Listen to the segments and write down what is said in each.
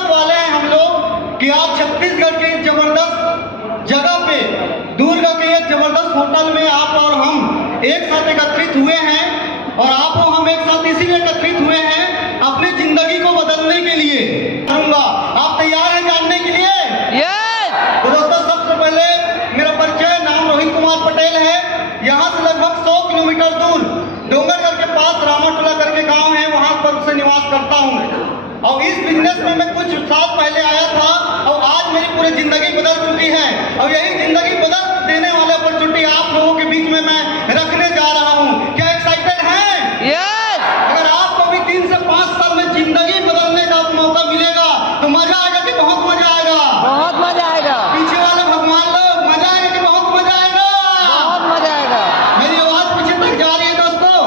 किस्मत वाले हैं हम लोग कि आज छत्तीसगढ़ के जबरदस्त जगह पे, दुर्ग के एक जबरदस्त होटल में आप और हम एक साथ एकत्रित हुए हैं। और आप और हम एक साथ इसीलिए एकत्रित हुए हैं अपनी जिंदगी को बदलने के लिए। आप तैयार हैं जानने के लिए? यस। तो दोस्तों, सबसे पहले मेरा परिचय, नाम रोहित कुमार पटेल है। यहाँ से लगभग 100 किलोमीटर दूर डोंगरगढ़ के पास रामाटोला करके गांव है, वहां पर से निवास करता हूँ। और इस बिजनेस में मैं कुछ साल पहले आया था और आज मेरी पूरी जिंदगी बदल चुकी है। और यही जिंदगी बदल देने वाले अपॉर्चुनिटी आप लोगों के बीच में मैं रखने जा रहा हूँ। क्या एक्साइटेड हैं? यस। अगर आपको भी 3 से 5 साल में जिंदगी बदलने का मौका मिलेगा तो मजा आएगा कि बहुत मजा आएगा? बहुत मजा आएगा। पीछे वाले भगवान लोग, मजा आएगा कि बहुत मजा आएगा? बहुत मजा आएगा। मेरी आवाज पीछे तक जा रही है दोस्तों?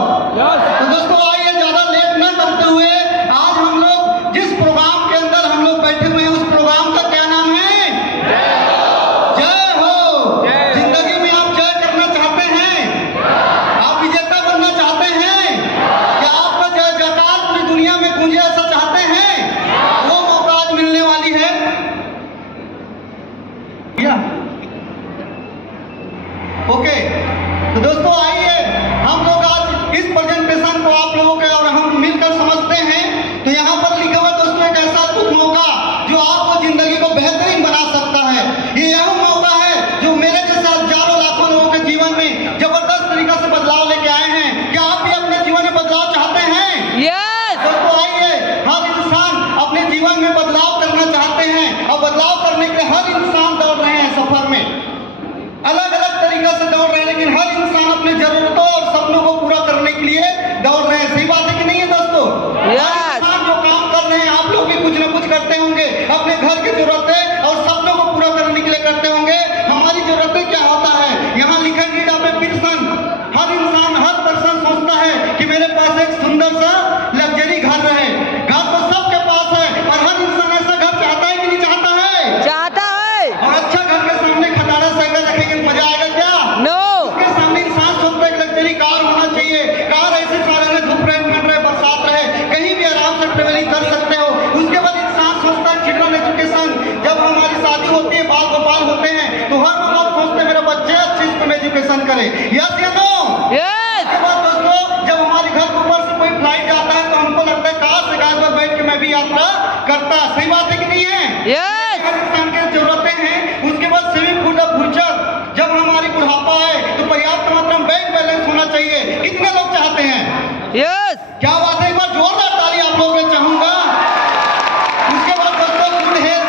तो दोस्तों, आइए ज्यादा लेट न करते हुए आज हम लोग जिस प्रोग्राम के अंदर हम लोग बैठे हुए हैं उस प्रोग्राम का क्या नाम है? जय हो। जिंदगी में आप जय करना चाहते हैं? आप विजेता बनना चाहते हैं? क्या आपका जय जयकार पूरी दुनिया में गूंजे ऐसा चाहते हैं? वो मौका आज मिलने वाली है। ओके, तो दोस्तों आइए हम लोग आज इस प्रेजेंटेशन को आप लोगों के और हम मिलकर समझते हैं। तो यहाँ पर लिखा हुआ दोस्तों एक ऐसा अद्भुत मौका जो आपको जिंदगी को बेहतरीन बना सकता है। ये यह मौका है जो मेरे जैसे हजारों लाखों लोगों के जीवन में जबरदस्त तरीका से बदलाव लेके आए हैं। क्या आप भी अपने जीवन में बदलाव चाहते हैं? यस। दोस्तों आइए, हर इंसान अपने जीवन में बदलाव करना चाहते हैं और बदलाव करने के लिए हर इंसान दौड़ रहे हैं सफर में, अलग अलग तरीका से दौड़ रहे हैं, लेकिन हर इंसान अपनी जरूरतों और सपनों को पूरा करने के लिए दौड़ रहे हैं। सही बात है कि नहीं है दोस्तों? हर इंसान जो काम कर रहे हैं, आप लोग भी कुछ ना कुछ करते होंगे, अपने घर की जरूरतें और सपनों को पूरा करने के लिए करते होंगे। हमारी जरूरतें क्या होता है? यहाँ लिखा नीड ऑफ ए पर्सन। हर इंसान, हर पर्सन सोचता है कि मेरे पास एक सुंदर सा लग्जरी घर रहे। घर तो सबके पास है और हर इंसान ऐसा घर चाहता है कि नहीं चाहता है? चाहता है। और अच्छा घर के सामने खटारा साइकिल रखेंगे तो मजा आएगा क्या? नो। उसके सामने इंसान सोचता है कि लग्जरी कार होना चाहिए। कार ऐसे सारे में धूप रहे, ठंड रहे, बरसात रहे, कहीं भी आराम से ट्रेवलिंग कर सकते हो। उसके बाद इंसान सोचता है चिल्ड्रन एजुकेशन। जब हमारी शादी होती है, बाल गोपाल होते हैं, तो हर माँ बाप सोचते हैं मेरा बच्चे अच्छी स्कूल में एजुकेशन करे। यस या नो? यस। उसके बाद दोस्तों, जब हमारे घर के ऊपर से कोई फ्लाइट जाता है तो हमको लगता है कार से गाय पर बैठ के मैं भी यात्रा करता। सही बात है कि नहीं है? यस। हर इंसान की जरूरतें हैं। उसके बाद सेविंग फॉर द फ्यूचर। जब हमारी बुढ़ापा है तो पर्याप्त मात्रा में बैंक बैलेंस होना चाहिए। कितने लोग चाहते हैं? यस। क्या बात है? एक बार जोरदार ताली आप लोगों को चाहूंगा। उसके बाद दोस्तों, गुड हेल्थ।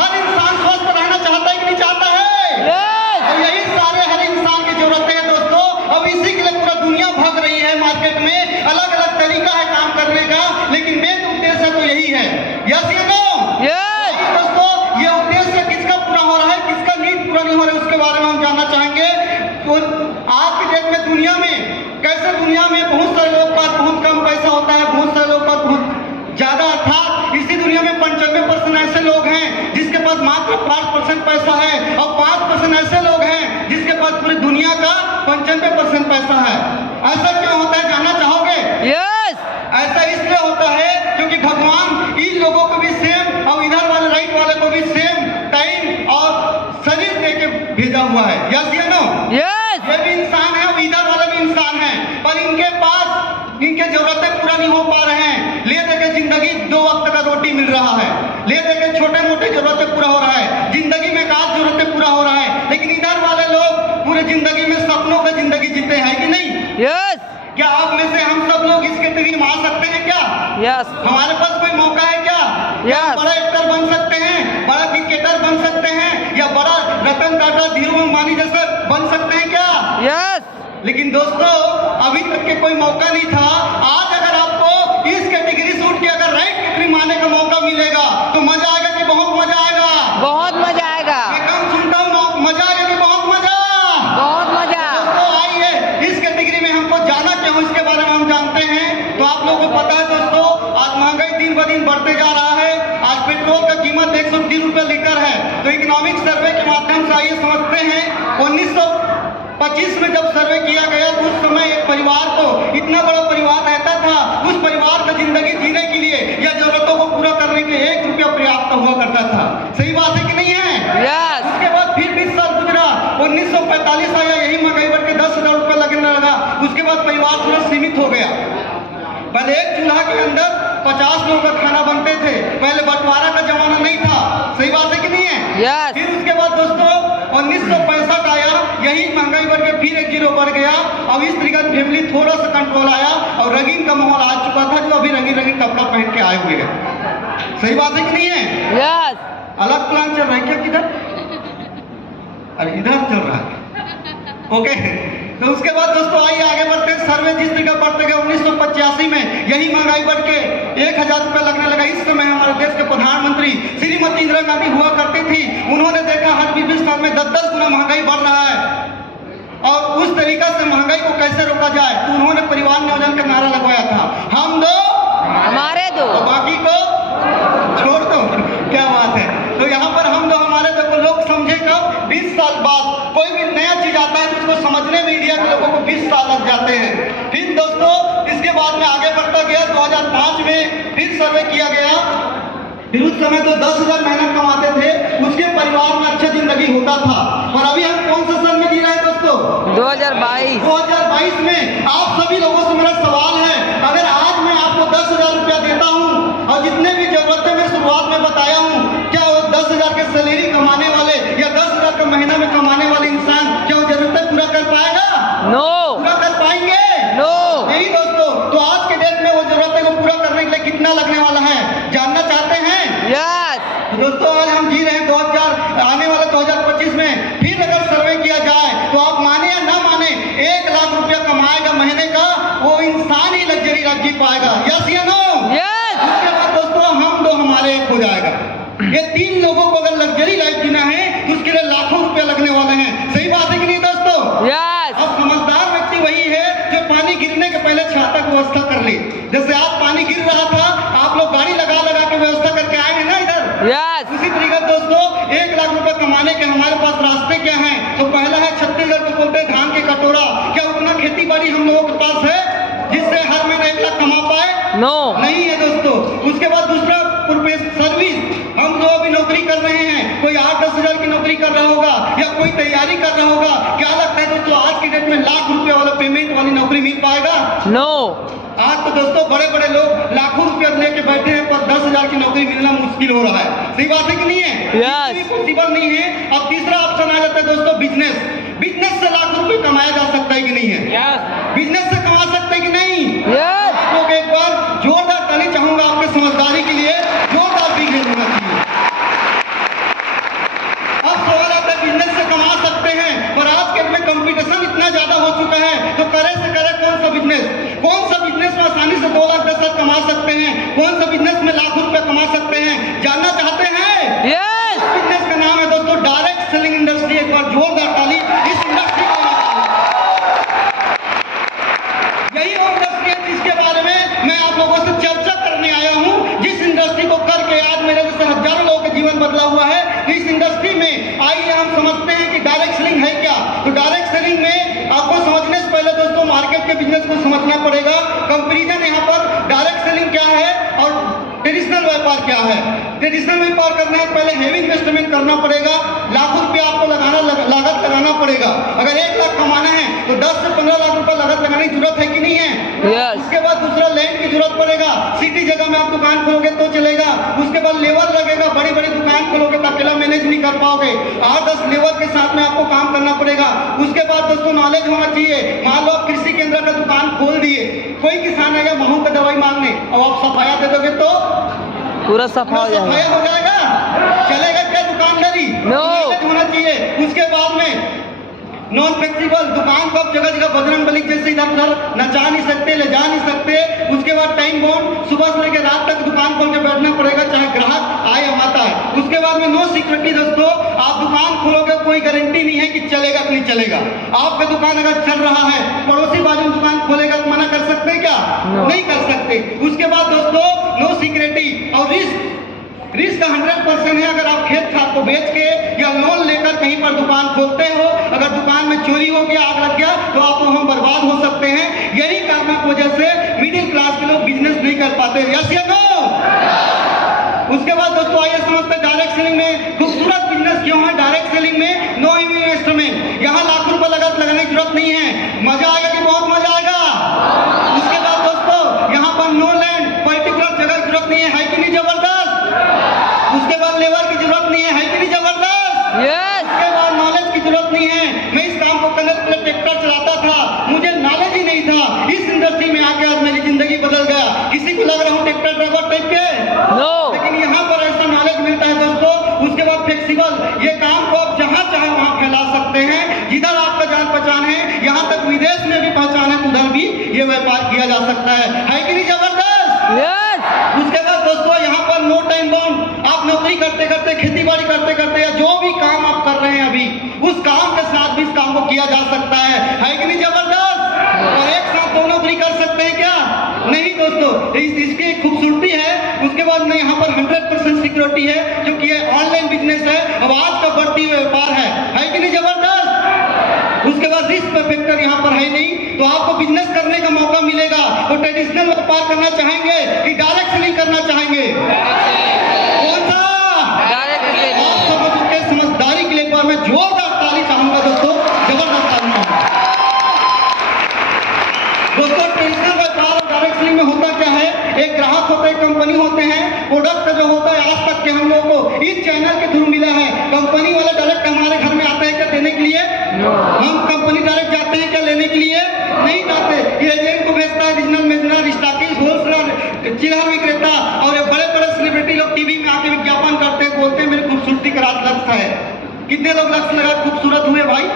हर इंसान स्वस्थ रहना चाहता है कि नहीं चाहता है? यस। और यही सारे हर इंसान की जरूरतें हैं दोस्तों। अब इसी के लिए पूरा दुनिया भाग रही है मार्केट में। अलग अलग तरीका है काम करने का, लेकिन मेन उद्देश्य तो यही है। यस या नो? यस। दोस्तों, ये उद्देश्य किसका पूरा हो रहा है, किसका नीड पूरा नहीं हो रहा है, उसके बारे में हम जानना चाहेंगे। तो आज की डेट में दुनिया में कैसे, दुनिया में बहुत सारे लोग पास बहुत कम पैसा होता है, बहुत सारे लोग पास बहुत ज्यादा, अर्थात इसी दुनिया में 95% ऐसे लोग हैं जिसके पास मात्र 5% पैसा है और 5% ऐसे लोग हैं जिसके पास पूरी दुनिया का 95% पैसा है। ऐसा क्यों होता है, जानना चाहोगे? यस। ऐसा इसलिए होता है क्योंकि भगवान इन लोगों को भी सेम और इधर वाले राइट वाले को भी सेम टाइम और शरीर दे के भेजा हुआ है। यस या नो? यस। ये भी इंसान है और इधर वाले भी इंसान है, पर इनके पास इनके जरूरतें पूरा नहीं हो पा रहे हैं। ले दे के जिंदगी 2 वक्त का रोटी मिल रहा है, ले दे के छोटे मोटे जरूरतें पूरा हो रहा है, जिंदगी में काज जरूरतें पूरा हो रहा है। लेकिन इधर वाले लोग पूरे जिंदगी में सपनों का जिंदगी जीते हैं कि नहीं? यस। क्या आप में से हम सब लोग इस कैटेगरी में आ सकते हैं क्या? यस। हमारे पास कोई मौका है क्या? यस। बड़ा एक्टर बन सकते हैं, बड़ा क्रिकेटर बन सकते हैं, या बड़ा रतन टाटा, धीरू अंबानी जैसे बन सकते हैं क्या? यस। लेकिन दोस्तों, अभी तक के कोई मौका नहीं था। आज अगर आपको इस कैटेगरी से उठ के अगर राइट कैटेगरी में आने का मौका मिलेगा तो मजा आएगा कि बहुत मजा आएगा? बहुत मजा आएगा। मैं कम सुनता हूँ, मजा आएगा कि बहुत मजा? बहुत मजा। दोस्तों आइए, इस कैटेगरी में हमको जाना क्यों, इसके बारे में हम जानते हैं। तो आप लोगों को पता है दोस्तों, आज महंगाई दिन ब दिन बढ़ते जा रहा है। आज पेट्रोल का कीमत 130 रुपये लीटर है। तो इकोनॉमिक सर्वे के माध्यम से आइए समझते हैं, 1925 में जब सर्वे किया गया तो उस समय एक परिवार को, इतना बड़ा परिवार रहता था, उस परिवार को जिंदगी जीने के लिए या जरूरतों को पूरा करने के लिए 1 रुपया पर्याप्त हुआ करता था। सही बात है कि नहीं है? यस। उसके बाद फिर 20 साल गुजरा, 1945 आया, यही महंगाई बढ़ के 10,000 रुपये लगने लगा। उसके बाद परिवार थोड़ा सीमित हो गया। पहले एक चूल्हा के अंदर 50 लोगों का खाना बनते थे। पहले बंटवारा का जमाना नहीं था। सही बात है कि नहीं है? यस। फिर उसके बाद दोस्तों 1965 आया, यही महंगाई बढ़ के फिर 1 जीरो बढ़ गया। अब इस तरीके से फैमिली थोड़ा सा कंट्रोल आया और रंगीन का माहौल आ चुका था, जो अभी रंगीन रंगीन कपड़ा पहन के आए हुए हैं। सही बात है कि नहीं है? यस। अलग प्लान चल रहा है क्या? किधर? अरे इधर चल रहा है। ओके, तो उसके बाद दोस्तों आइए आगे बढ़ते हैं। सर्वे जिस तरीके बढ़ते गए 1985 में यही महंगाई बढ़ के 1,000 रुपये लगने लगा। इस समय हमारे देश के प्रधानमंत्री श्रीमती इंदिरा गांधी हुआ करती थी। उन्होंने देखा हर 20 साल में 10-10 गुना महंगाई बढ़ रहा है और उस तरीका से महंगाई को कैसे रोका जाए, तो उन्होंने परिवार नियोजन का नारा लगवाया था, हम दो हमारे दो और बाकी को छोड़ दो। क्या बात है? तो यहाँ पर हम दो हमारे दो को लोग समझे कब? 20 साल बाद। कोई भी नया चीज आता है तो उसको समझने में इंडिया के लोगों को 20 साल लग जाते हैं। फिर दोस्तों इसके बाद में आगे बढ़ता गया। 2005 में फिर सर्वे किया गया। फिर उस समय तो 10,000 मेहनत कमाते थे, उसके परिवार में अच्छी जिंदगी होता था। और अभी हम कौन सा साल में जी रहे हैं दोस्तों? 2022। 2022 में आप सभी लोगों से मेरा सवाल है, अगर आज मैं आपको 10,000 रुपया देता हूँ और जितने भी जरूरतें मैं शुरुआत में बताया हूँ, क्या वो 10,000 के सैलरी कमाने वाले या 10,000 का महीना में कमाने वाले इंसान क्या वो जरूरतें पूरा कर पाएगा? नो। पूरा कर पाएंगे? नो। नहीं दोस्तों। तो आज के डेट में वो जरूरतें को पूरा करने के लिए कितना लगने वाला है, जानना चाहते हैं? यस। दोस्तों आज हम जी रहे हैं 2000 आने वाले 2025 में। फिर अगर सर्वे किया जाए तो आप माने या ना माने, 1 लाख रुपया कमाएगा महीने का वो इंसान ही लग्जरी लाइफ जी पाएगा। यस या नो? यस। उसके बाद दोस्तों हम दो हमारे एक हो जाएगा। ये 3 लोगों को अगर लग्जरी लाइफ जीना है तो उसके लिए लाखों रुपया लगने वाले हैं। सही बात है कि नहीं दोस्तों? यस। अब समझदार व्यक्ति वही है जो पानी गिरने के पहले छाता की व्यवस्था कर ले। जैसे आज पानी गिर रहा था, आप लोग गाड़ी लगा लगा के व्यवस्था करके आए हैं ना इधर। यस। उसी तरीके दोस्तों 1 लाख रुपए कमाने के हमारे पास रास्ते क्या हैं? तो पहला है छत्तीसगढ़ को बोलते हैं धान के कटोरा। क्या उतना खेती बाड़ी हम लोगों के पास है जिससे हर महीने 1 लाख कमा पाए? नो। नहीं है दोस्तों। उसके बाद दूसरा सर्विस। हम जो अभी नौकरी कर रहे हैं, कोई 8-10 हजार की नौकरी कर रहा होगा या कोई तैयारी कर रहा होगा, क्या लगता है दोस्तों आज की डेट में लाख रुपए वाला पेमेंट वाली नौकरी मिल पाएगा? नो। आज तो दोस्तों बड़े बड़े लोग लाखों रुपया लेके बैठे हैं पर 10,000 की नौकरी मिलना मुश्किल हो रहा है। सही बात है कि नहीं है? Yes. पॉसिबल नहीं है। अब तीसरा ऑप्शन आ जाता है दोस्तों बिजनेस। बिजनेस से लाख रुपए कमाया जा सकता है कि नहीं है? यस। बिजनेस से कमा सकते हैं कि नहीं? यस। आप लोग एक बार जोरदार ताली चाहूंगा आपके समझदारी के लिए। जोरदार बिजनेस होना चाहिए। अब सवाल आता है बिजनेस से कमा सकते हैं पर आज के में कंपटीशन इतना ज्यादा हो चुका है तो करे से करे कौन सा बिजनेस? कौन सा बिजनेस में आसानी से 2 लाख 10 लाख कमा सकते हैं? कौन सा बिजनेस में लाखों रुपए कमा सकते हैं? जानना चाहते हैं? यस। बिजनेस का नाम है दोस्तों डायरेक्ट सेलिंग इंडस्ट्री। एक बार जोरदार ताली इस इंडस्ट्री को। यही वो इंडस्ट्री है जिसके बारे में मैं आप लोगों से चर्चा करने आया हूं, जिस इंडस्ट्री को करके आज मेरे जैसे हजारों लोगों का जीवन बदला हुआ है। तो इस इंडस्ट्री में आइए हम समझते हैं कि डायरेक्ट सेलिंग है क्या। तो डायरेक्ट सेलिंग में आपको समझने से पहले दोस्तों मार्केट के बिजनेस को समझना पड़ेगा। कंपैरिजन यहाँ पर डायरेक्ट सेलिंग क्या है और ट्रेडिशनल व्यापार क्या है। ट्रेडिशनल व्यापार करने से पहले हेवी इन्वेस्टमेंट करना पड़ेगा, लाखों रुपया आपको लागत लगाना पड़ेगा। अगर 1 लाख कमाना है तो 10 से 15 लाख रुपया लागत लगाने की जरूरत है कि नहीं है? यस। उसके बाद दूसरा लैंड की जरूरत पड़ेगा। सिटी जगह में आप दुकान खोलोगे तो चलेगा। उसके बाद लेबर लगेगा। बड़ी बड़ी दुकान खोलोगे तो अकेला मैनेज नहीं कर पाओगे। 8-10 लेबर के साथ में आपको काम करना पड़ेगा। उसके बाद दोस्तों नॉलेज होना चाहिए। मान लो आप कृषि केंद्र का दुकान खोल दिए, कोई किसान आएगा महू का दवाई मांगने और आप सफाया दे दोगे तो पूरा सफा हो जाएगा। सफाया हो जाएगा? चलेगा क्या दुकानदारी? No. नॉलेज होना चाहिए। उसके बाद में नॉन फ्लेक्सिबल दुकान को आप जगह जगह बजरंग बली जैसे इधर उधर नचा नहीं सकते, ले जा नहीं सकते। उसके बाद टाइम बाउंड, सुबह से लेकर रात तक दुकान खोल के बैठना पड़ेगा चाहे ग्राहक आए या मत आए। उसके बाद में नो सिक्योरिटी दोस्तों। आप दुकान खोलोगे कोई गारंटी नहीं है कि चलेगा कि नहीं चलेगा। आपका दुकान अगर चल रहा है, पड़ोसी बाजू में दुकान खोलेगा तो मना कर सकते हैं क्या? No. नहीं कर सकते। उसके बाद दोस्तों नो सिक्योरिटी और रिस्क 100% है। अगर आप खेत खाद को बेच के या लोन लेकर कहीं पर दुकान खोलते हो, अगर दुकान में चोरी हो गया, आग लग गया तो आप वहां बर्बाद हो सकते हैं। यही कारणों की वजह से मिडिल क्लास के लोग बिजनेस नहीं कर पाते। यस या नो? उसके बाद दोस्तों आइए समझते हैं डायरेक्ट सेलिंग में खूबसूरत बिजनेस क्यों है। डायरेक्ट सेलिंग में नो इन्वेस्टमेंट, यहाँ लाखों रुपए लगाने की जरूरत नहीं है। मजा आएगा कि बहुत मजा आएगा। उसके बाद दोस्तों यहाँ पर नो लैंड, पर्टिकुलर जगह की जरूरत नहीं है कि नहीं जबरदस्त। उसके बाद लेबर की जरूरत नहीं है कि नहीं जबरदस्त। यस उसके बाद नॉलेज की जरूरत नहीं है। मैं इस काम को करने से पहले ट्रैक्टर चलाता था, मुझे नॉलेज ही नहीं था। इस इंडस्ट्री में आके आज मेरी जिंदगी बदल गया। किसी को लग रहा हूँ ट्रैक्टर ड्राइवर टाइप के, नो लेकिन यहाँ पर ऐसा नॉलेज मिलता है दोस्तों। उसके बाद फ्लेक्सिबल, ये काम को आप जहाँ चाहे वहाँ फैला सकते हैं। जिधर आपका जान पहचान है, यहाँ तक विदेश में भी पहचान है, उधर भी ये व्यापार किया जा सकता है कि नहीं जबरदस्त। यस उसके बाद दोस्तों यहाँ पर नो टाइम बाउंड, आप नौकरी करते करते, खेती बाड़ी करते करते, या जो भी काम आप कर रहे हैं अभी, उस काम के साथ भी इस काम को किया जा सकता है कि नहीं जबरदस्त। और एक साथ दो नौकरी कर सकते हैं क्या? नहीं दोस्तों, इसकी एक खूबसूरती है। उसके बाद में यहाँ पर 100% सिक्योरिटी है, क्योंकि ये ऑनलाइन बिजनेस है। अब आज का बढ़ती हुई व्यापार है कि नहीं जबरदस्त। उसके बाद रिस्क फैक्टर यहाँ पर है नहीं, तो आपको बिजनेस करने का मौका मिलेगा। तो ट्रेडिशनल व्यापार करना चाहेंगे कि डायरेक्ट सेलिंग करना चाहेंगे? कौन सा? Direct selling. आप समझ के समझदारी के लिए एक बार मैं जोरदार ताली चाहूंगा दोस्तों, जबरदस्त ताली चाहूंगा। दोस्तों ट्रेडिशनल व्यापार और डायरेक्ट सेलिंग में होता क्या है, एक ग्राहक होता है, कंपनी होते हैं, प्रोडक्ट जो होता है आज तक के हम लोग को इस चैनल के थ्रू मिला है। कंपनी वाला डायरेक्ट हमारे घर में आता है क्या देने के लिए? हम कंपनी डायरेक्ट जाते हैं क्या लेने के लिए? नहीं जाते। ये एजेंट को भेजता है, रीजनल मैनेजर, स्टॉकिस्ट, होलसेलर, चिल्हर विक्रेता, और ये बड़े बड़े सेलिब्रिटी लोग टीवी में आके विज्ञापन करते हैं, बोलते हैं मेरी खूबसूरती का राज लक्ष्य है। कितने लोग लक्ष्य लगा खूबसूरत हुए भाई?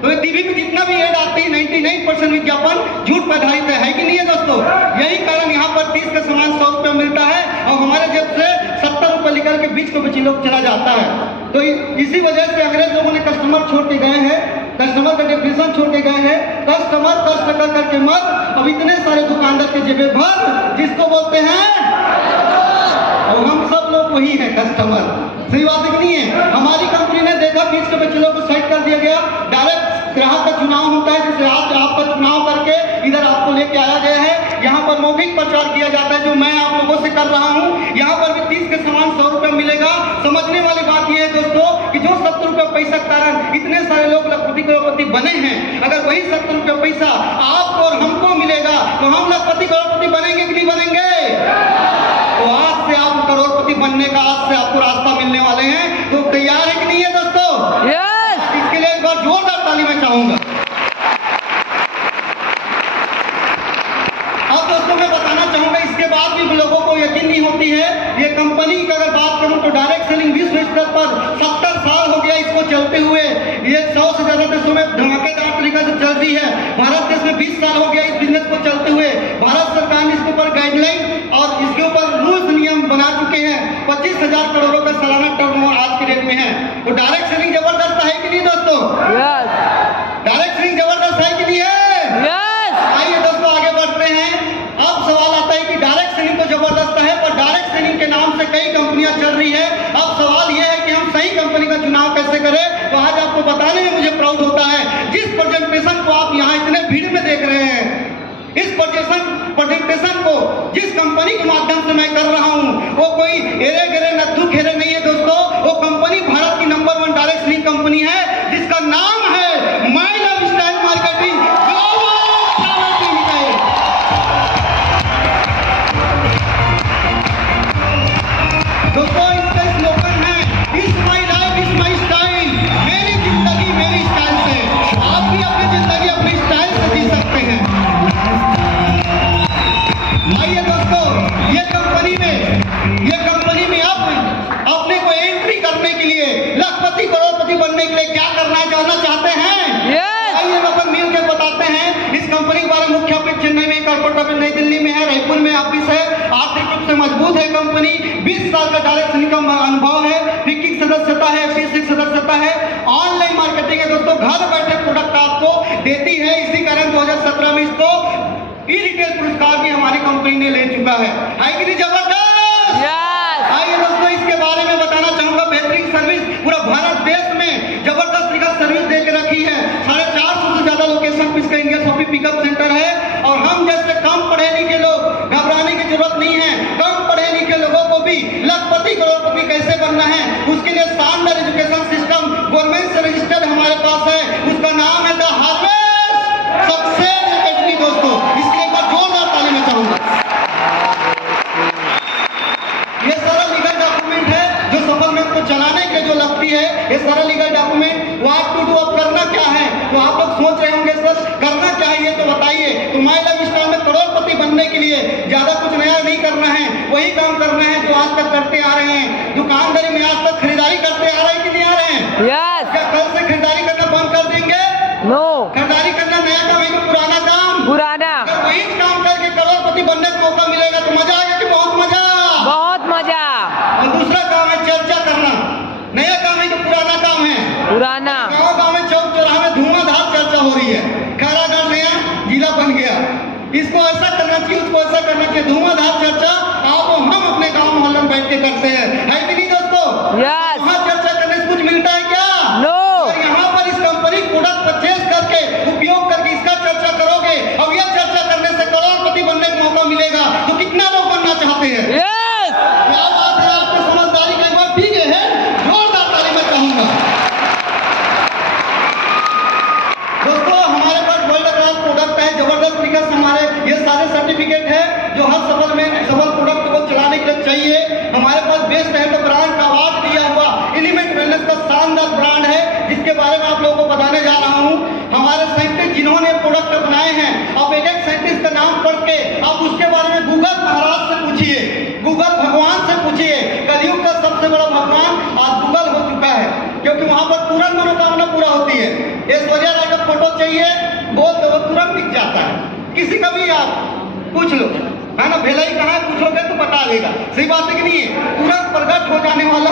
तो ये टीवी में जितना भी एड आती है 99% विज्ञापन झूठ पर आधारित है कि नहीं है दोस्तों। यही कारण यहाँ पर 30 का सामान 100 रुपये मिलता है और हमारे जेब से 70 रुपये निकल के बीच को बेची लोग चला जाता है। तो इसी वजह से अंग्रेज लोगों ने कस्टमर छोड़ के गए हैं, कस्टमर का डेफिनेशन छोड़ के गए हैं। कस्टमर कष्ट कर करके मर, अब इतने सारे दुकानदार के जेबे भर, जिसको बोलते हैं, और हम सब लोग वही है कस्टमर। सही बात है कि नहीं है? हमारी कंपनी ने देखा बीच के बच्चों को साइड कर दिया गया। डायरेक्ट ग्राहक का चुनाव होता है, जैसे आज आपका चुनाव करके इधर आपको लेके आया गया है। यहाँ पर मौखिक प्रचार किया जाता है, जो मैं आप लोगों से कर रहा हूँ। यहाँ पर भी 30 के सामान 100 रुपये मिलेगा। समझने वाली बात यह है दोस्तों कि जो 70 रुपये पैसा के कारण इतने सारे लोग लखपति करोड़पति बने हैं, अगर वही 70 रुपये पैसा आपको और हमको मिलेगा तो हम लखपति करोड़पति बनेंगे कि नहीं बनेंगे? तो आज से आप करोड़पति बनने का, आज से आपको रास्ता मिलने वाले हैं। तो तैयार है कि नहीं है दोस्तों? यस इसके लिए एक बार जोरदार ताली मैं चाहूंगा। अब दोस्तों मैं बताना चाहूंगा, इसके बाद भी लोगों को यकीन नहीं होती है। ये कंपनी की अगर बात करूं तो डायरेक्ट सेलिंग विश्व स्तर पर 70 साल हो गया इसको चलते हुए। ये 100 से ज्यादा देशों में धमाकेदार तरीके से चल रही है। भारत देश में 20 साल हो गया इस बिजनेस को चलते हुए। भारत सरकार ने इसके ऊपर गाइडलाइन और इसके ऊपर रूल्स नियम बना चुके हैं। 25,000 करोड़ों का सालाना टर्नओवर आज के डेट में है। तो डायरेक्ट सेलिंग जबरदस्त है कि नहीं दोस्तों? यस डायरेक्ट सेलिंग जबरदस्त है कि नहीं है? यस आइए दोस्तों आगे बढ़ते हैं। अब सवाल आता है कि डायरेक्ट सेलिंग तो जबरदस्त है, पर डायरेक्ट सेलिंग के नाम से कई कंपनियां चल रही है। अब सवाल यह है कि हम सही कंपनी का चुनाव कैसे करें। तो आज आपको बताने में मुझे प्राउड होता है, जिस प्रेजेंटेशन को आप यहाँ इतने भीड़ में देख रहे हैं, इस प्रेजेंटेशन को जिस कंपनी के माध्यम से मैं कर रहा हूँ, वो कोई एरे गिरे नत्थु खेरे नहीं है दोस्तों। वो कंपनी भारत की नंबर 1 डायरेक्ट सेलिंग कंपनी है, जिसका नाम है my love style marketing private limited. दोस्तों इसका स्लोगन है, it's my life it's my style. मेरी जिंदगी मेरी स्टाइल से। आप भी अपनी जिंदगी अपनी स्टाइल से जी सकते हैं। आइए दोस्तों, ये कंपनी में आप अपने को एंट्री करने के लिए, लखपति करोड़पति बनने के लिए क्या करना है, जानना चाहते हैं? यस आइए लोग मिल के बताते हैं। इस कंपनी के बारे में मुख्य ऑफिस चेन्नई में, कॉर्पोरेट ऑफिस नई दिल्ली में है, रायपुर में ऑफिस है। आर्थिक रूप से मजबूत है कंपनी। 20 साल का डायरेक्ट सेलिंग का अनुभव है। फिक्की की सदस्यता है, FTC की सदस्यता है। ऑनलाइन मार्केटिंग है दोस्तों, घर बैठे प्रोडक्ट आपको देती है। इसी कारण 2017 में इसको ई रिटेल पुरस्कार भी हमारी कंपनी ने ले चुका है कि नहीं जबरदस्त? यस आइए दोस्तों इसके बारे में बताना चाहूंगा। बेहतरीन सर्विस पूरा भारत देश में जबरदस्त तरीका सर्विस दे के रखी है। 450 से ज्यादा लोकेशन पे इसका इंडिया शॉपिंग पिकअप सेंटर है। और हम जैसे कम पढ़े लिखे लोग, घबराने की जरूरत नहीं है। कम पढ़े लिखे लोगों को भी लखपति ये सारा legal document, what to do, अब करना क्या है। तो आप लोग सोच रहे होंगे सर करना क्या है ये तो बताइए। तो माय लाइफ स्टाइल में करोड़पति बनने के लिए ज्यादा कुछ नया नहीं करना है, वही काम करना है जो आज तक करते आ रहे हैं। दुकानदारी में आज तक खरीदारी करते आ रहे हैं कि नहीं आ रहे हैं? यस। क्या कल से खरीदारी करना बंद कर देंगे? नो। खरीदारी करना नया काम है कि पुराना काम? पुराना। अगर वही काम करके करोड़पति बनने का मौका मिलेगा तो मजा आएगा कि बहुत मजा? बहुत मजा। और दूसरा काम है चर्चा करना। नया काम है कि पुराना काम है? पुराना। गाँव में चौक चौराहे में धुआंधार चर्चा हो रही है, खैरागढ़ नया जिला बन गया, इसको ऐसा करना चाहिए, उसको ऐसा करना चाहिए, धुआंधार चर्चा आप और हम अपने गांव मोहल्ले में बैठ के करते हैं, है कि नहीं दोस्तों? यस। वहाँ चर्चा करने से कुछ मिलता है क्या? नो। और यहाँ पर इस कंपनी प्रोडक्ट परचेज करके उपयोग करके इसका चर्चा करोगे, अब यह चर्चा करने से करोड़पति बनने का मौका मिलेगा, तो कितना लोग बनना चाहते हैं? यस। क्या बात है, आपकी समझदारी का एक बार ठीक है, जोरदार ताली मैं चाहूंगा। दोस्तों हमारे पास वर्ल्ड क्लास प्रोडक्ट है, जबरदस्त तरीके से हमारे ये सारे सर्टिफिकेट है जो हर सफल प्रोडक्ट को चलाने के लिए चाहिए। हमारे पास बेस्ट है तो ब्रांड का अवार्ड दिया हुआ एलिमेंट वेलनेस का शानदार ब्रांड है, जिसके बारे में आप लोगों को बताने जा रहा हूँ। हमारे साइंटिस्ट जिन्होंने प्रोडक्ट बनाए हैं, आप एक एक साइंटिस्ट का नाम पढ़ के आप उसके बारे में गूगल महाराज से पूछिए, गूगल भगवान से पूछिए। कलयुग का सबसे बड़ा भगवान आज गूगल हो चुका है, क्योंकि वहां पर तुरंत मनोकामना पूरा होती है। ऐश्वर्या राय का फोटो चाहिए, बोल दो वो तुरंत दिख जाता है, किसी का भी आप पूछ लो, है ना, भेलाई कहाँ है पूछोगे तो बता देगा। सही बात है कि नहीं है? तुरंत प्रकट हो जाने वाला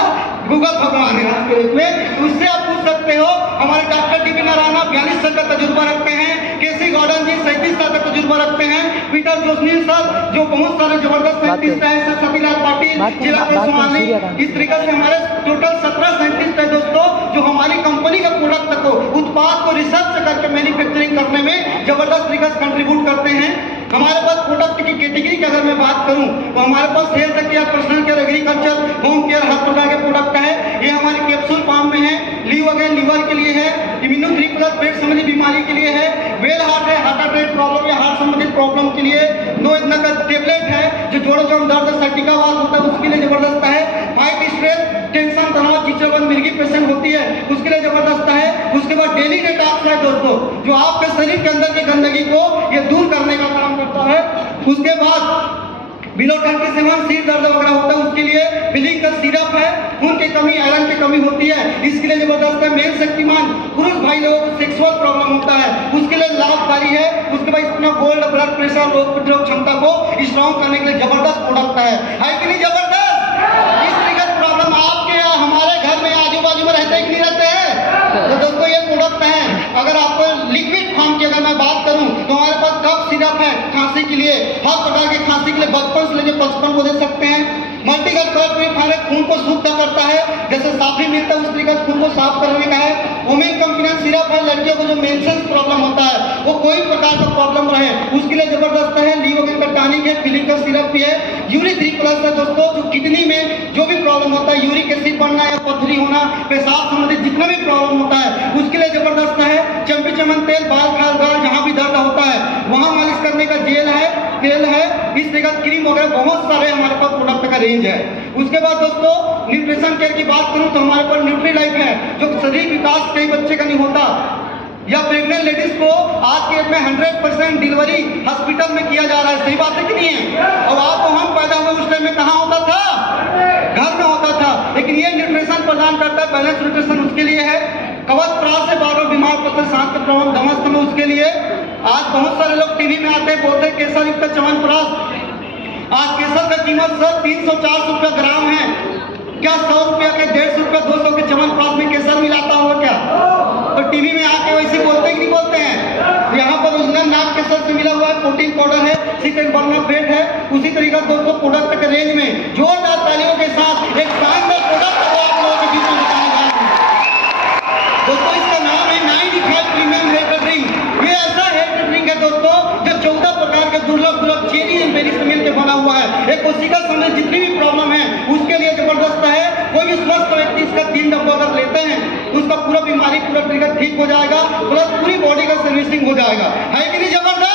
गूगल भगवान है आज के रूप में, उससे आप पूछ सकते हो। हमारे डॉक्टर डी.बी. नारायण 42 साल का तजुर्बा रखते हैं, केसी गॉर्डन जी 37 साल का तजुर्बा रखते हैं, पीटर जोशनी सर जो बहुत सारे जबरदस्त साइंटिस्ट हैं, सर सतीलाल पाटिल, चिराग सोमानी, इस तरीके से हमारे टोटल 17 साइंटिस्ट हैं दोस्तों, जो हमारी कंपनी का प्रोडक्ट को, उत्पाद को रिसर्च करके मैन्युफैक्चरिंग करने में जबरदस्त तरीके से कंट्रीब्यूट करते हैं। हमारे पास प्रोडक्ट की कैटेगरी की अगर मैं बात करूं तो हमारे पास health care, personal care, agriculture, home care, हर प्रकार के प्रोडक्ट है। ये हमारे कैप्सूल फॉर्म में है, लीव अगेन लीवर के लिए है, इम्यूनो 3+ पेट संबंधी बीमारी के लिए है, वेल हार्ट है, हार्ट अटैक प्रॉब्लम या हार्ट संबंधित प्रॉब्लम के लिए, नो इतना का टेबलेट है जो जोड़ों जोड़ दर्द सटिका वात होता है उसके लिए जबरदस्त है, फाइट स्ट्रेस, टेंशन, तनाव, चिड़चिड़ापन, मिर्गी पेशेंट होती है उसके लिए जबरदस्त है। उसके बाद डेली डिटॉक्स है दोस्तों, जो आपके शरीर के अंदर की गंदगी को ये दूर करने का काम करता है। उसके बाद बिलोटन के सेवन, सिर दर्द वगैरह होता है उसके लिए फिलिंग का सिरप है, खून की कमी, आयरन की कमी होती है इसके लिए जबरदस्त है। मेल शक्तिमान, पुरुष भाई लोगों को सेक्सुअल प्रॉब्लम होता है उसके लिए लाभकारी है। उसके बाद अपना गोल्ड, ब्लड प्रेशर, रोग प्रतिरोधक क्षमता को स्ट्रॉन्ग करने के लिए जबरदस्त प्रोडक्ट है कि नहीं जबरदस्त? इस तरीके की प्रॉब्लम आपके या हमारे घर में आजू बाजू में रहते हैं कि नहीं रहते हैं? तो दोस्तों ये प्रोडक्ट है। अगर आपको लिक्विड फॉर्म की अगर मैं बात करूं तो हमारे पास कफ सिरप है खांसी के लिए, हर प्रकार की खांसी के लिए, बचपन से लेकर 55 को दे सकते हैं। मल्टीगल प्योरीफायर खून को शुद्ध करता है, जैसे साफी मिलता है उस तरीके से खून को साफ करने का है। ओमेन कंपनी सिरप है, लड़कियों को जो मेंसेस प्रॉब्लम होता है वो कोई प्रकार का प्रॉब्लम रहे उसके लिए जबरदस्त है। लीवोगेन का टॉनिक है, फिलिंग का सिरप भी है। यूरिक 3+ है दोस्तों, जो किडनी में जो भी प्रॉब्लम होता है, यूरिक एसिड बढ़ना या पथरी होना, पेशाब संबंधित जितना भी प्रॉब्लम होता है उसके लिए जबरदस्त है। चंपी चमन तेल, बाल खाल गाल जहाँ भी दर्द होता है वहाँ मालिश करने का जेल है, तेल है, इस तरह का क्रीम वगैरह बहुत सारे हमारे पास प्रोडक्ट का रेंज है। उसके बाद दोस्तों न्यूट्रिशन केयर की बात करूं तो हमारे पास न्यूट्री लाइफ है, जो शरीर विकास कई बच्चे का नहीं होता या प्रेग्नेंट लेडीज को आज के डेट में 100% डिलीवरी हॉस्पिटल में किया जा रहा है। सही बात है कि नहीं है? और आपको हम पैदा हुए उस टाइम में कहाँ होता था? घर में होता था। लेकिन ये न्यूट्रिशन प्रदान करता है, बैलेंस न्यूट्रिशन उसके लिए है। कवच प्राण से बार बार बीमार पड़ते, सांस के प्रॉब्लम, दमस्त में उसके लिए। आज बहुत सारे लोग टीवी में आते हैं बोलते हैं केसर युक्त च्यवनप्राश। आज केसर का कीमत सर 300-400 रुपया ग्राम है। क्या 100 रुपया के, 150 रुपया, 200 के च्यवनप्राश में केसर मिलाता होगा क्या? तो टीवी में आके वैसे बोलते हैं कि नहीं बोलते हैं? यहाँ पर ओरिजिनल नाग केसर से मिला हुआ है, प्रोटीन पाउडर है, सीट एंड बर्नर फेट है। उसी तरीका दोस्तों प्रोडक्ट के रेंज में जोरदार तालियों के साथ एक शानदार प्रोडक्ट आप लोगों के बीच में बताने जा रहे हैं। दोस्तों इसका नाम है 95 प्रीमियम हेल्थ ड्रिंक। ये ऐसा हेल्थ ड्रिंक है दोस्तों जो 14 प्रकार के दुर्लभ चेरी एंड बेरी से मिलकर बना हुआ है। एक कोशिका संबंधी जितनी भी प्रॉब्लम है उसके लिए जबरदस्त है। कोई भी स्वस्थ व्यक्ति इसका 3 डब्बा अगर लेते हैं उसका पूरा बीमारी पूरा तरीका ठीक हो जाएगा, प्लस पूरी बॉडी का सर्विसिंग हो जाएगा। है कि नहीं जबरदस्त?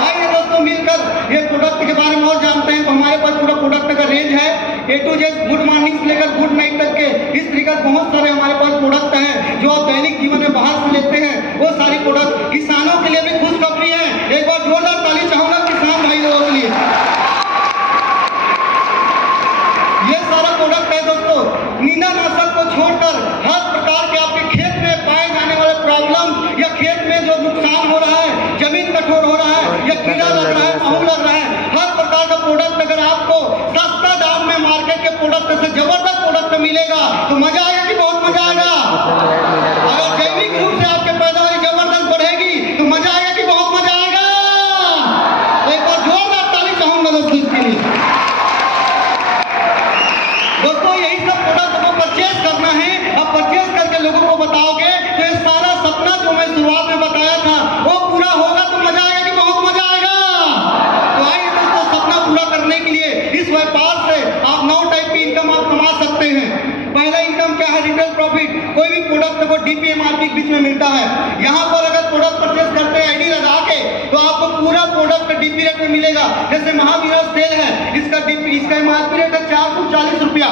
आइए दोस्तों मिलकर ये प्रोडक्ट के बारे में और जानते हैं। तो हमारे पास पूरा प्रोडक्ट का रेंज है। A to Z good morning से लेकर गुड नाइट तक के इस तरीके से बहुत सारे हमारे पास प्रोडक्ट हैं जो आप दैनिक जीवन में बाहर से लेते हैं। वो सारी प्रोडक्ट किसानों के लिए भी खुशखबरी है। एक बार जोरदार ताली चाहूंगा किसान भाई लोगों के लिए। ये सारा प्रोडक्ट है दोस्तों, नींदानाशक को छोड़कर हर प्रकार के आपके खेत में पाए जाने वाले प्रॉब्लम या खेत में जो नुकसान हो रहा है, जमीन कठोर हो रहा है या कीड़ा लग रहा है, पाऊ लग रहा है, हर प्रकार का प्रोडक्ट अगर आपको सस्ता दाम में मार्केट के प्रोडक्ट से जबरदस्त प्रोडक्ट मिलेगा तो मजा आएगा कि बहुत मजा आएगा। अगर जैविक रूप से आपके पैदावारी जबरदस्त बढ़ेगी तो मजा आएगा कि बहुत मजा आएगा। तो एक बार जोरदार ताली चाहूंगा दोस्तों इसके लिए। दोस्तों यही सब प्रोडक्ट को परचेज करना है। अब परचेज करके लोगों को बताओगे तो ये सारा सपना जो मैं शुरुआत में बताया था वो पूरा होगा तो मजा आएगा कि बहुत मजा आएगा। तो आइए दोस्तों, सपना पूरा करने के लिए इस व्यापार से आप 9 टाइप की इनकम आप कमा सकते हैं। पहला इनकम क्या है? Retail profit. कोई भी प्रोडक्ट को DPMRP के बीच में मिलता है। यहाँ पर अगर प्रोडक्ट परचेज करते हैं ID लगा के तो आपको पूरा प्रोडक्ट DP रेट में मिलेगा। जैसे महावीर सेल है, इसका MRP रेट है 440 रुपया।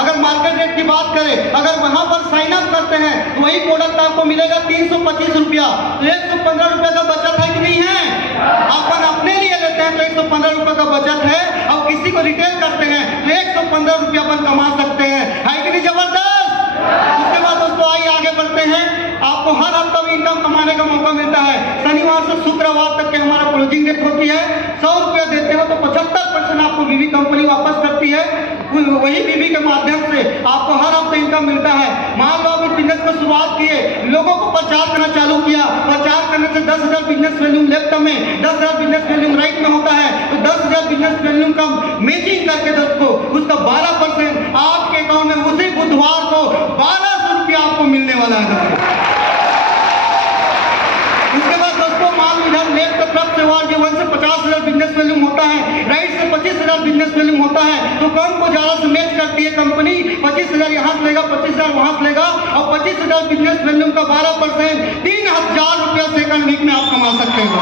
अगर मार्केट रेट की बात करें, अगर वहां पर साइन अप करते हैं तो वही प्रोडक्ट आपको मिलेगा 325 रुपया। तो 115 रुपया का बचत है कि नहीं है? अपन अपने लिए लेते हैं तो 115 रुपया का बचत है, और किसी को रिटेल करते हैं तो 115 रुपया अपन कमा सकते हैं, है कि नहीं जबरदस्त। उसके बाद दोस्तों आइए आगे बढ़ते हैं। आपको हर हफ्ता भी इनकम कमाने का मौका मिलता है। शनिवार से शुक्रवार तक के हमारा क्लोजिंग डेट होती है। 100 रुपया देते हो तो 75% आपको बीवी कंपनी वापस करती है। वही बीवी के माध्यम से आपको हर हफ्ते इनकम मिलता है। मान लो अभी बिजनेस को शुरुआत किए, लोगों को प्रचार करना चालू किया। प्रचार करने से 10,000 बिजनेस वैल्यूम लेफ्ट में, 10,000 बिजनेस वैल्यूम राइट में होता है। तो 10,000 बिजनेस वैल्यूम का मैचिंग करके दोस्तों उसका 12% आपके अकाउंट में उसी बुधवार को 1200 रुपया आपको मिलने वाला है दोस्तों। उसके बाद दोस्तों मान लो इधर लेफ्ट तरफ से वार 50,000 बिजनेस वैल्यूम होता है, राइट से 25,000 बिजनेस वैल्यूम होता है। तो कम को ज्यादा से मैच करती है कंपनी। 25,000 यहाँ से लेगा, 25,000 वहां से लेगा, और 25,000 बिजनेस वैल्यूम का 12% 3,000 रुपया सेकंड वीक में आप कमा सकते हैं।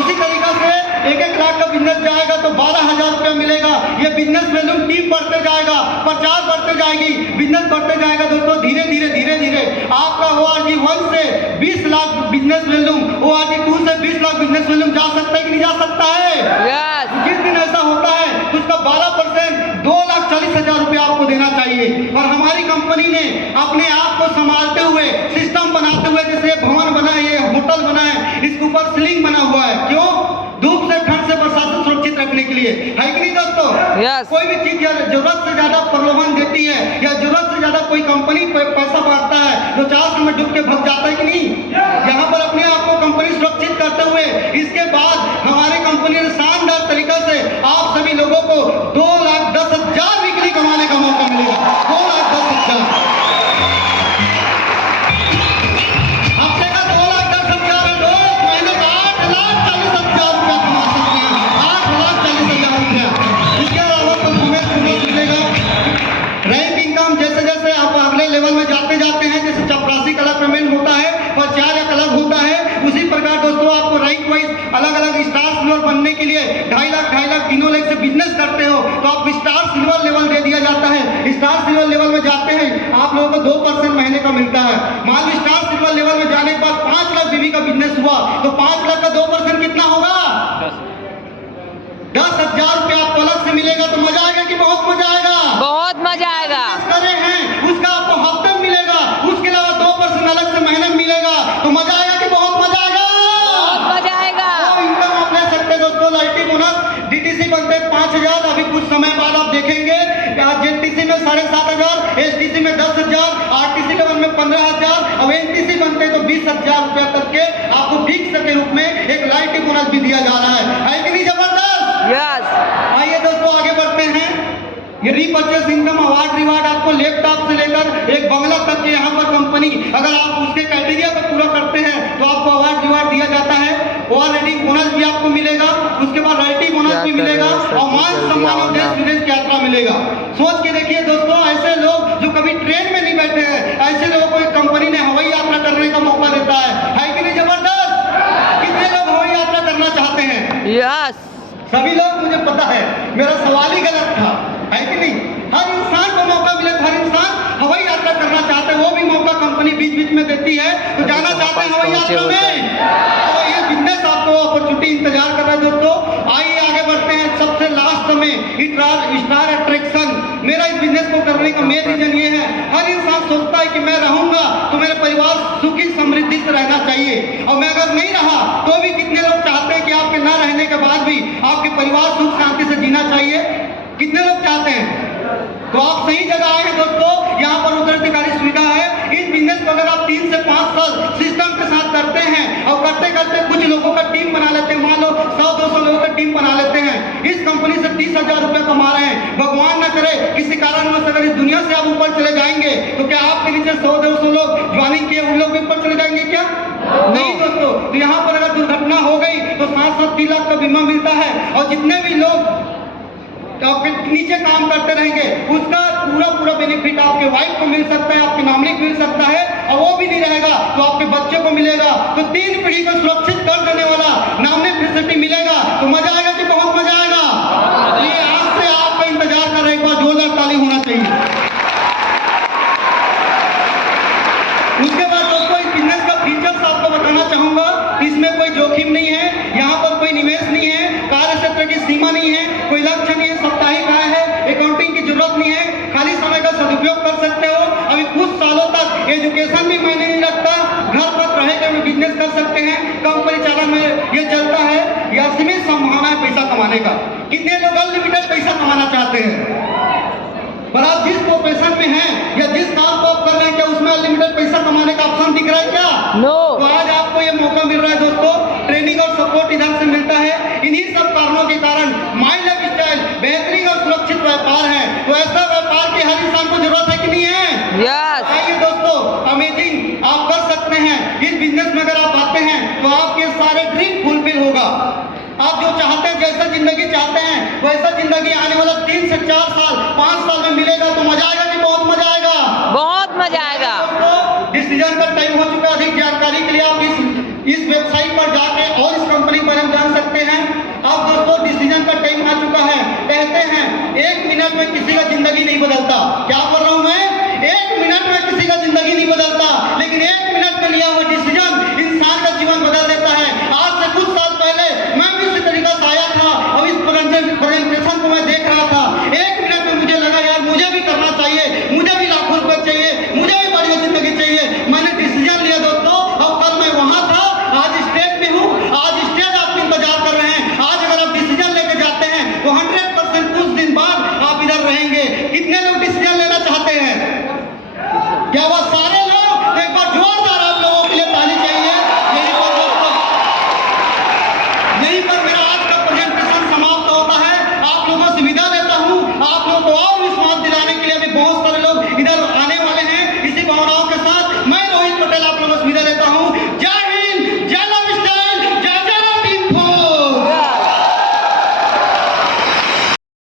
उसी तरीका से 1-1 लाख का बिजनेस जाएगा तो 12,000 रुपया मिलेगा। ये बिजनेस वैल्यूम टीम बढ़ते जाएगा, प्रचार बढ़ते जाएगी, बिजनेस बढ़ते जाएगा दोस्तों। धीरे धीरे धीरे धीरे आपका ORG 1 से 20 लाख बिजनेस वैल्यूम, ORG 2 से 20 लाख बिजनेस वैल्यूम जा सकता है कि नहीं जा सकता है? यस। जिस दिन ऐसा होता है तो उसका 12% 2,40,000 रुपया आपको देना चाहिए। और हमारी कंपनी ने अपने आप को संभालते हुए, सिस्टम बनाते हुए, जैसे भवन बना है, ये होटल बना है, इसके ऊपर सीलिंग बना हुआ है। क्यों? धूप से, ठंड से, बरसात से सुरक्षित रखने के लिए, है कि नहीं दोस्तों? Yes. कोई भी चीज जरूरत से ज्यादा प्रलोभन देती है या जरूरत से ज्यादा कोई कंपनी पैसा बांटता है तो 4 समय डूब के भग जाता है कि नहीं? यहाँ पर अपने आप को कंपनी सुरक्षित करते हुए इसके बाद हमारी कंपनी ने शानदार तरीका से आप सभी लोगों को 2,10,000 वीकली कमाने का मौका मिलेगा। 2,10,000 हफ्ते का 2,10,000 है, रोज महीने का 8,40,000 रुपया कमा सकते हैं। 8,40,000 रुपया। इसके अलावा परफॉर्मेंस बोनस मिलेगा। रैंक इनकम जैसे जैसे आप अगले लेवल में जाते जाते हैं, जैसे चपरासी का अलग पेमेंट होता है, प्रचार एक अलग होता है, उसी प्रकार दोस्तों आपको रैंक वाइज अलग अलग स्टार सिल्वर बनने के लिए 2.5 लाख तीनों लाख से बिजनेस करते हो तो आपको स्टार सिल्वर लेवल दे दिया जाता है। स्टार सिल्वर लेवल में जाते हैं आप लोगों को 2% महीने का मिलता है। मान लो स्टार सिल्वर लेवल में जाने के बाद 5 लाख बीवी का बिजनेस हुआ तो 5 लाख का 2% कितना होगा? 10,000 रुपया आपको अलग से मिलेगा। तो मजा आएगा कि बहुत मजा आएगा? बहुत मजा आएगा। करे हैं उसका आपको हफ्ते में मिलेगा, उसके अलावा 2% अलग से महीने में मिलेगा। तो मजा आएगा कि बहुत मजा आएगा? बहुत मजा आएगा। तो इनकम आप ले सकते हैं दोस्तों। लॉयल्टी बोनस DTC बनते हैं 5,000, अभी कुछ समय बाद आप देखेंगे JTC में 7,500, STC में 10,000, RTC लेवल में 15,000, अब NTC बनते हैं तो 20,000 रुपया तक के आपको फिक्स के रूप में एक लॉयल्टी बोनस भी दिया जा रहा है कि नहीं जबरदस्त? यस। आइए दोस्तों आगे बढ़ते हैं। ये रीपर्चेस इनकम अवार्ड रिवार्ड आपको लैपटॉप से लेकर एक बंगला तक के यहाँ पर कंपनी, अगर आप उसके क्राइटेरिया को पूरा करते हैं तो आपको अवार्ड रिवार्ड दिया जाता है। ऑलरेडी बोनस भी आपको मिलेगा, उसके बाद रॉयल्टी बोनस भी मिलेगा और मान सम्मान और देश विदेश की यात्रा मिलेगा। सोच के देखिए दोस्तों, ऐसे लोग जो कभी ट्रेन में नहीं बैठे हैं, ऐसे लोगों को एक कंपनी ने हवाई यात्रा करने का मौका देता है कि नहीं जबरदस्त? कितने लोग हवाई यात्रा करना चाहते हैं? यस। सभी लोग, मुझे पता है, मेरा सवाल ही गलत लिस्ट में देती है तो जाना चाहते हैं हवाई यात्रा में। तो ये बिजनेस आपको अपॉर्चुनिटी इंतजार कर रहा है दोस्तों। आइए आगे बढ़ते हैं सबसे लास्ट में स्टार अट्रैक्शन। मेरा इस बिजनेस को करने का मेन रीजन ये है, हर इंसान सोचता है कि मैं रहूंगा तो मेरे परिवार सुखी समृद्धि से रहना चाहिए, और मैं अगर नहीं रहा तो भी कितने लोग चाहते हैं कि आपके ना रहने के बाद भी आपके परिवार सुख शांति से जीना चाहिए? कितने लोग चाहते हैं? तो आप सही जगह आए हैं दोस्तों। यहाँ पर उत्तराधिकारी सुविधा है। इस बिजनेस को अगर आप 3 से 5 साल सिस्टम के साथ करते हैं और करते करते कुछ लोगों का टीम बना लेते हैं, मान लो 100-200 लोगों का टीम बना लेते हैं, इस कंपनी से 30,000 रुपए कमा रहे हैं, भगवान न करे किसी कारणवश अगर इस दुनिया से आप ऊपर चले जाएंगे तो क्या आपके नीचे 100-200 लोग ज्वाइनिंग किए उन लोग भी ऊपर चले जाएंगे क्या? नहीं दोस्तों। तो यहाँ पर अगर दुर्घटना हो गई तो 7-7 3 लाख का बीमा मिलता है, और जितने भी लोग आपके नीचे काम करते रहेंगे उसका पूरा बेनिफिट आपके वाइफ को मिल सकता है, आपके नॉमिनी को मिल सकता है, और वो भी नहीं रहेगा तो आपके बच्चे को मिलेगा। तो 3 पीढ़ी को सुरक्षित कर देने वाला नॉमिनी फैसिलिटी मिलेगा। तो मजा आएगा कि बहुत मजा आएगा? ये आज से आपका इंतजार कर रहे, एक बार जोरदार ताली होना चाहिए। उसके बाद दोस्तों इस बिजनेस का फीचर्स आपको बताना चाहूंगा। इसमें कोई जोखिम नहीं है, यहाँ पर कोई निवेश नहीं है, कार्य क्षेत्र की सीमा नहीं है, कोई लक्ष्य नहीं है, साप्ताहिक आय है, अकाउंटिंग की जरूरत नहीं है, खाली समय का सदुपयोग कर सकते हो। अभी कुछ सालों तक एजुकेशन भी मैंने नहीं रखता, घर पर रह के भी बिजनेस कर सकते हैं, कम परिचालन में ये चलता है, या सीमित संभावना है पैसा कमाने का। कितने लोग अनलिमिटेड पैसा कमाना चाहते हैं? पर आप जिस प्रोफेशन में हैं या जिस काम को आप कर रहे हैं, क्या उसमें अनलिमिटेड पैसा कमाने का ऑप्शन दिख रहा है क्या? नो। तो आज आपको ये मौका मिल रहा है दोस्तों, ट्रेनिंग और सपोर्ट इधर से मिलता है। इन्हीं सब कारणों के कारण माई लाइफ स्टाइल बेहतरीन और सुरक्षित व्यापार है। तो ऐसा व्यापार की हर इंसान को जरूरत है कि नहीं है? यस। आइए दोस्तों, अमेजिंग आप कर सकते हैं। इस बिजनेस में अगर आप आते हैं तो आपके सारे ड्रीम फुलफिल होगा। आप जो चाहते हैं, जैसा जिंदगी चाहते हैं, वैसा जिंदगी आने वाला 3 से 4 साल 5 साल में मिलेगा। तो मजा आएगा कि बहुत मजा आएगा? बहुत मजा आएगा। दोस्तों डिसीजन का टाइम हो चुका है। अधिक जानकारी के लिए आप इस वेबसाइट पर जाके और इस कंपनी पर हम जान सकते हैं। अब दोस्तों डिसीजन का टाइम आ चुका है। कहते हैं 1 मिनट में किसी का जिंदगी नहीं बदलता। क्या कर रहा हूं मैं? 1 मिनट में किसी का जिंदगी नहीं बदलता, लेकिन 1 मिनट में लिया हुआ डिसीजन इंसान का जीवन बदल देता है। आज से कुछ साल पहले मैं भी इसी तरीका से आया था और इस प्रेजेंटेशन को मैं देख रहा था। 1 मिनट में मुझे लगा यार मुझे भी करना चाहिए, मुझे भी लाखों रुपए चाहिए, मुझे भी बढ़िया जिंदगी चाहिए। मैंने डिसीजन लिया दोस्तों, और कल मैं वहां था, आज स्टेज में हूँ। आज स्टेज आपको इंतजार कर रहे हैं। आज अगर आप डिसीजन लेके जाते हैं तो 100% कुछ दिन बाद आप इधर रहेंगे। कितने लोग डिसीजन